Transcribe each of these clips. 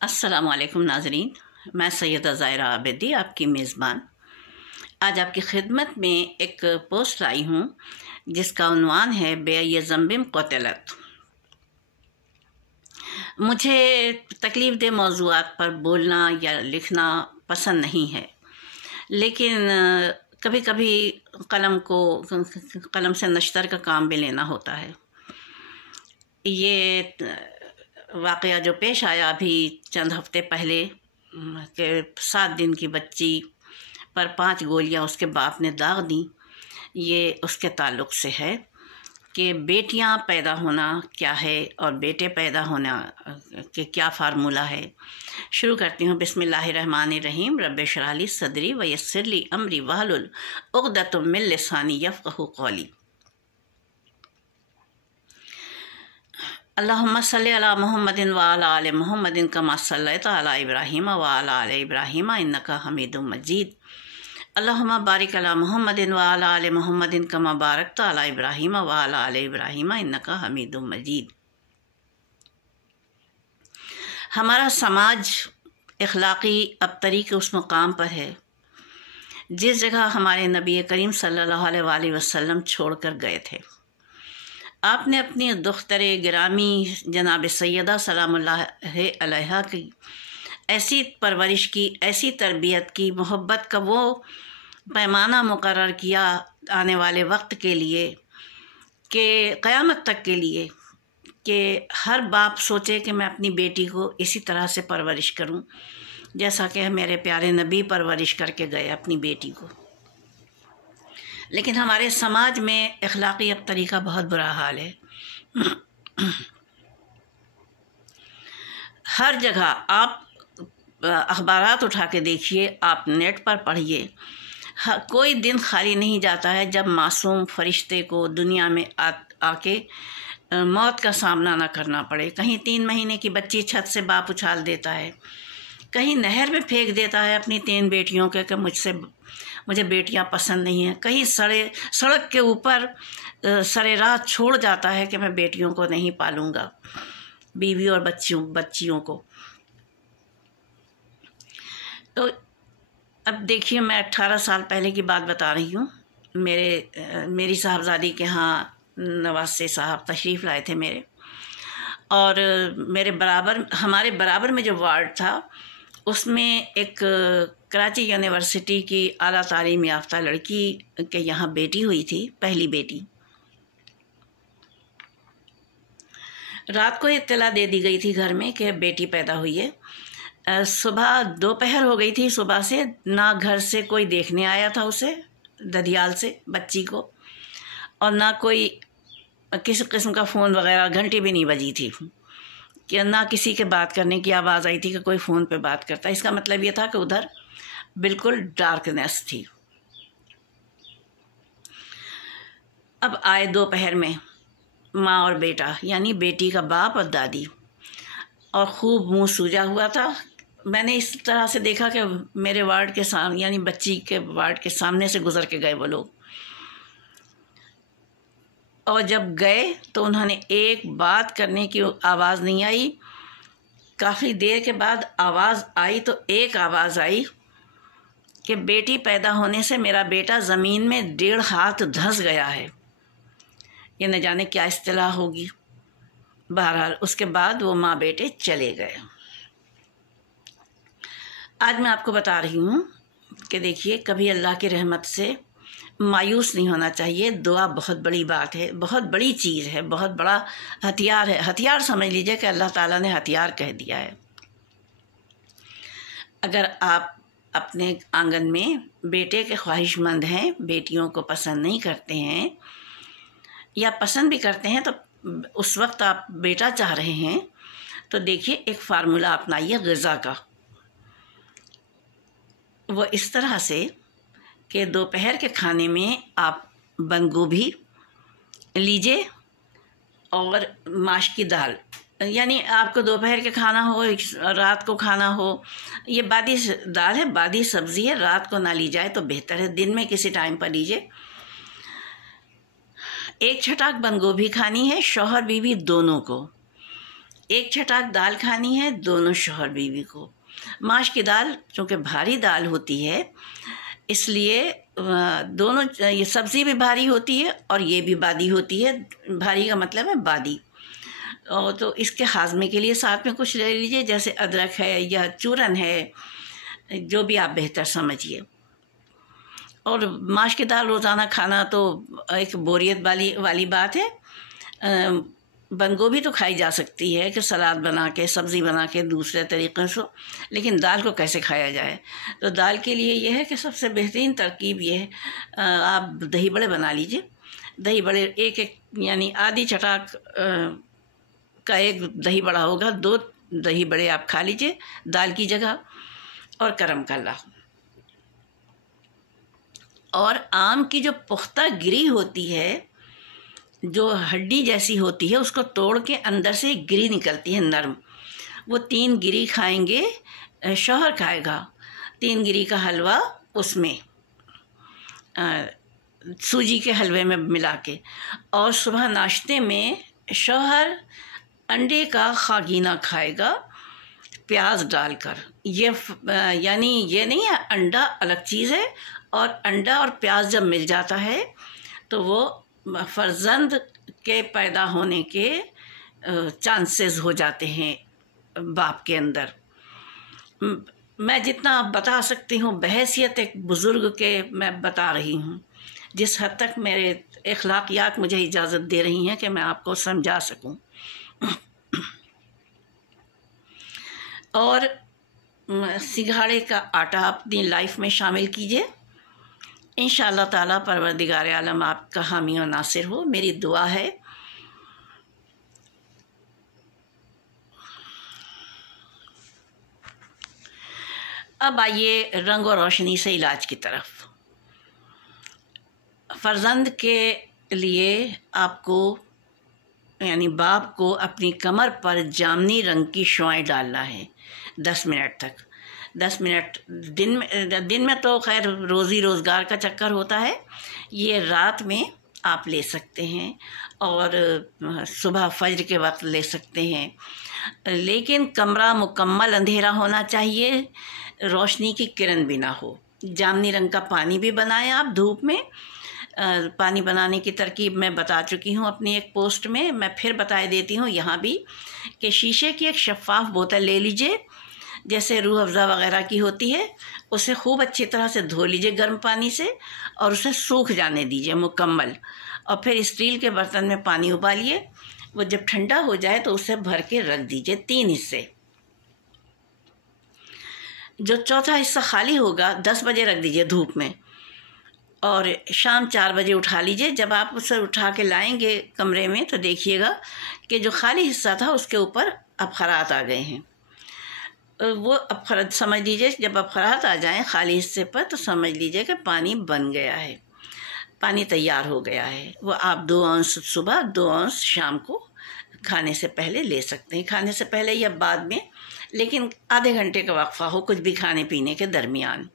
अस्सलामुअलैकुम नाज़रीन, मैं सैयदा ज़ाहिरा आबिदी आपकी मेज़बान आज आपकी खिदमत में एक पोस्ट लाई हूँ जिसका उन्वान है बेअय ज़ंबिम क़ुतिलत। मुझे तकलीफ़ दे मौज़ूआत पर बोलना या लिखना पसंद नहीं है, लेकिन कभी कभी कलम से नश्तर का भी लेना होता है। ये वाक़या जो पेश आया अभी चंद हफ्ते पहले कि 7 दिन की बच्ची पर 5 गोलियां उसके बाप ने दाग दी, ये उसके ताल्लुक़ से है कि बेटियां पैदा होना क्या है और बेटे पैदा होना के क्या फार्मूला है। शुरू करती हूँ। बिस्मिल्लाहिर्रहमानिर्रहीम। रब्बि इश्रह ली सदरी व यस्सिर ली अमरी वहलुल उक़दतम मिन लिसानी यफ़क़हू क़ौली। अल्लाहुम्मा सल्लि अला मुहम्मदिन व अला आलि मुहम्मदिन कमा सल्लैता अला इब्राहीम व अला आलि इब्राहीम इन्नका हमीदुम मजीद। अल्लाहुम्मा बारिक अला मुहम्मदिन व अला आलि मुहम्मदिन कमा बारकता अला इब्राहीम व अला आलि इब्राहीम इन्नका हमीदुम मजीद। हमारा समाज इखलाक़ी अबतरी के उस मुकाम पर है जिस जगह हमारे नबी करीम सल्लल्लाहु अलैहि वसल्लम छोड़ कर गए थे। आपने अपनी दुख्तरे गिरामी जनाब सैयदा सलामुल्लाह अलैहा की ऐसी परवरिश की, ऐसी तरबियत की, मोहब्बत का वो पैमाना मुकर्रर किया आने वाले वक्त के लिए कि क़यामत तक के लिए कि हर बाप सोचे कि मैं अपनी बेटी को इसी तरह से परवरिश करूं जैसा कि मेरे प्यारे नबी परवरिश करके गए अपनी बेटी को। लेकिन हमारे समाज में इखलाक़ी अबतरी का बहुत बुरा हाल है। हर जगह आप अखबारात उठा के देखिए, आप नेट पर पढ़िए, कोई दिन खाली नहीं जाता है जब मासूम फरिश्ते को दुनिया में आके मौत का सामना ना करना पड़े। कहीं 3 महीने की बच्ची छत से बाप उछाल देता है, कहीं नहर में फेंक देता है अपनी 3 बेटियों के कि मुझे बेटियां पसंद नहीं हैं। कहीं सड़क के ऊपर सरे राह छोड़ जाता है कि मैं बेटियों को नहीं पालूंगा, बीवी और बच्चियों को। तो अब देखिए, मैं 18 साल पहले की बात बता रही हूँ। मेरी साहबजादी के यहाँ नवासे साहब तशरीफ़ लाए थे मेरे, और हमारे बराबर में जो वार्ड था उसमें एक कराची यूनिवर्सिटी की आला तालीम याफ्ता लड़की के यहाँ बेटी हुई थी, पहली बेटी। रात को इत्तला दे दी गई थी घर में कि बेटी पैदा हुई है। सुबह दोपहर हो गई थी, सुबह से ना घर से कोई देखने आया था उसे, ददियाल से बच्ची को, और ना कोई किसी किस्म का फ़ोन वगैरह, घंटी भी नहीं बजी थी कि ना किसी के बात करने की आवाज़ आई थी कि कोई फ़ोन पे बात करता। इसका मतलब ये था कि उधर बिल्कुल डार्कनेस थी। अब आए दोपहर में माँ और बेटा, यानी बेटी का बाप और दादी, और खूब मुंह सूजा हुआ था। मैंने इस तरह से देखा कि मेरे वार्ड के सामने, यानी बच्ची के वार्ड के सामने से गुज़र के गए वो लोग, और जब गए तो उन्होंने एक बात करने की आवाज़ नहीं आई। काफ़ी देर के बाद आवाज़ आई तो एक आवाज़ आई कि बेटी पैदा होने से मेरा बेटा ज़मीन में 1.5 हाथ धंस गया है। ये न जाने क्या इस्तिलाह होगी। बहरहाल उसके बाद वो माँ बेटे चले गए। आज मैं आपको बता रही हूँ कि देखिए, कभी अल्लाह की रहमत से मायूस नहीं होना चाहिए। दुआ बहुत बड़ी बात है, बहुत बड़ी चीज़ है, बहुत बड़ा हथियार है। हथियार समझ लीजिए कि अल्लाह ताला ने हथियार कह दिया है। अगर आप अपने आंगन में बेटे के ख्वाहिशमंद हैं, बेटियों को पसंद नहीं करते हैं, या पसंद भी करते हैं तो उस वक्त आप बेटा चाह रहे हैं, तो देखिए एक फार्मूला अपनाइए ग़िज़ा का। वो इस तरह से कि दोपहर के खाने में आप बंद गोभी लीजिए और माश की दाल, यानी आपको दोपहर के खाना हो, रात को खाना हो, ये बादी दाल है, बादी सब्ज़ी है, रात को ना ली जाए तो बेहतर है, दिन में किसी टाइम पर लीजिए। 1 छटाक बंद गोभी खानी है, शौहर बीवी दोनों को। एक छटाक दाल खानी है दोनों शौहर बीवी को। माश की दाल चूँकि भारी दाल होती है, इसलिए दोनों, ये सब्ज़ी भी भारी होती है और ये भी बादी होती है। भारी का मतलब है बादी। और तो इसके हाजमे के लिए साथ में कुछ ले लीजिए, जैसे अदरक है या चूरन है, जो भी आप बेहतर समझिए। और माश की दाल रोज़ाना खाना तो एक बोरियत वाली बात है। बंद गोभी तो खाई जा सकती है कि सलाद बना के, सब्ज़ी बना के दूसरे तरीक़े से, लेकिन दाल को कैसे खाया जाए। तो दाल के लिए यह है कि सबसे बेहतरीन तरकीब ये है, आप दही बड़े बना लीजिए। दही बड़े एक यानी आधी चटाक का एक दही बड़ा होगा, 2 दही बड़े आप खा लीजिए दाल की जगह। और करम कल्ला और आम की जो पुख्ता गिरी होती है, जो हड्डी जैसी होती है, उसको तोड़ के अंदर से गिरी निकलती है नरम, वो 3 गिरी खाएंगे, शौहर खाएगा 3 गिरी का हलवा उसमें सूजी के हलवे में मिला के। और सुबह नाश्ते में शौहर अंडे का खागीना खाएगा प्याज डालकर। ये यानी ये नहीं है, अंडा अलग चीज़ है, और अंडा और प्याज जब मिल जाता है तो वो फर्जंद के पैदा होने के चांसेस हो जाते हैं बाप के अंदर। मैं जितना बता सकती हूँ बहैसियत एक बुज़ुर्ग के मैं बता रही हूँ, जिस हद तक मेरे अखलाकियात मुझे इजाज़त दे रही हैं कि मैं आपको समझा सकूँ। और सिंघाड़े का आटा अपनी लाइफ में शामिल कीजिए। इंशाअल्लाह ताला परवरदिगार आलम आपका हामी और नासिर हो, मेरी दुआ है। अब आइए रंग और रोशनी से इलाज की तरफ। फ़र्जंद के लिए आपको यानी बाप को अपनी कमर पर जामनी रंग की शुआएं डालना है 10 मिनट तक। 10 मिनट दिन में तो खैर रोज़ी रोज़गार का चक्कर होता है, ये रात में आप ले सकते हैं और सुबह फज्र के वक्त ले सकते हैं। लेकिन कमरा मुकम्मल अंधेरा होना चाहिए, रोशनी की किरण भी ना हो। जामनी रंग का पानी भी बनाएं आप धूप में। पानी बनाने की तरकीब मैं बता चुकी हूँ अपनी एक पोस्ट में, मैं फिर बता देती हूँ यहाँ भी कि शीशे की एक शफ़ाफ़ बोतल ले लीजिए, जैसे रूह अफ़ज़ा वग़ैरह की होती है, उसे खूब अच्छी तरह से धो लीजिए गर्म पानी से और उसे सूख जाने दीजिए मुकम्मल। और फिर स्टील के बर्तन में पानी उबालिए, वो जब ठंडा हो जाए तो उसे भर के रख दीजिए 3 हिस्से। जो चौथा हिस्सा खाली होगा 10 बजे रख दीजिए धूप में, और शाम 4 बजे उठा लीजिए। जब आप उसे उठा के लाएंगे कमरे में तो देखिएगा कि जो खाली हिस्सा था उसके ऊपर अबखरात आ गए हैं। वो अबखरात समझ लीजिए, जब अबखरात आ जाएं खाली हिस्से पर तो समझ लीजिए कि पानी बन गया है, पानी तैयार हो गया है। वो आप 2 औंस सुबह 2 औंस शाम को खाने से पहले ले सकते हैं, खाने से पहले या बाद में, लेकिन आधे घंटे का वक्फा हो कुछ भी खाने पीने के दरमियान।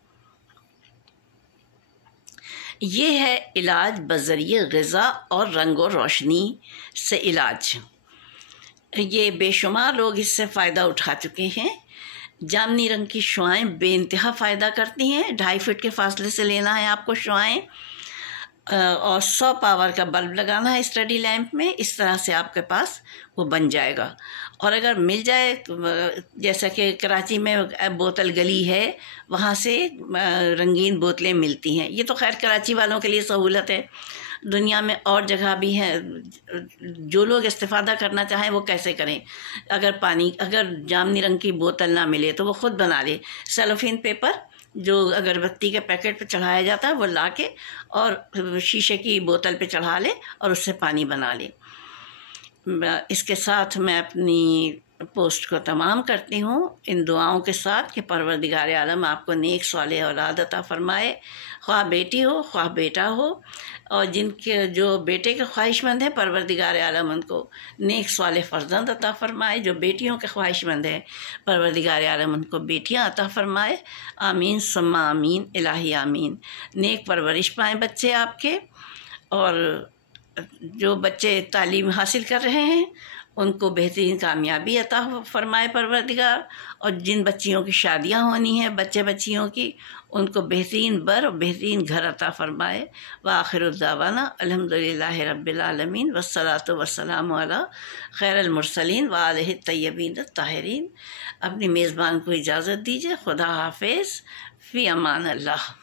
ये है इलाज बज़रिए ग़िज़ा और रंग और रोशनी से इलाज। ये बेशुमार लोग इससे फ़ायदा उठा चुके हैं। जामनी रंग की शुआएं बेइंतहा फ़ायदा करती हैं। 2.5 फीट के फासले से लेना है आपको शुआएं, और 100 पावर का बल्ब लगाना है स्टडी लैंप में। इस तरह से आपके पास वो बन जाएगा। और अगर मिल जाए, जैसा कि कराची में बोतल गली है, वहाँ से रंगीन बोतलें मिलती हैं। ये तो खैर कराची वालों के लिए सहूलत है, दुनिया में और जगह भी है। जो लोग इस्तेफ़ादा करना चाहें वो कैसे करें। अगर जामनी रंग की बोतल ना मिले तो वो ख़ुद बना ले। सेलोफेन पेपर जो अगरबत्ती के पैकेट पे चढ़ाया जाता है वो ला के और शीशे की बोतल पे चढ़ा ले और उससे पानी बना ले। इसके साथ मैं अपनी पोस्ट को तमाम करती हूँ इन दुआओं के साथ कि परवरदिगार आलम आपको नेक सालेह औलाद अता फरमाए, ख्वाह बेटी हो ख्वाह बेटा हो। और जिनके जो बेटे के ख्वाहिशमंद हैं परवरदिगार आलम उनको नेक सालेह फ़र्जंद अता फरमाए। जो बेटियों के ख्वाहिशमंद हैं परवरदिगार आलम उनको बेटियां अता फरमाए। आमीन सुम्मा आमीन इलाही आमीन। नेक परवरिश पाएँ बच्चे आपके, और जो बच्चे तालीम हासिल कर रहे हैं उनको बेहतरीन कामयाबी अता फरमाए परवरदिगार, और जिन बच्चियों की शादियां होनी है, बच्चे बच्चियों की, उनको बेहतरीन बर और बेहतरीन घर अता फरमाए। व आखिर दावाना अल्हम्दुलिल्लाहि रब्बिल आलमीन वस्सलातु वस्सलामु अला खैरुल मुरसलीन व आलिहि तय्यबीन ताहिरीन। अपनी मेज़बान को इजाज़त दीजिए। खुदा हाफिज़, फ़ी अमान अल्लाह।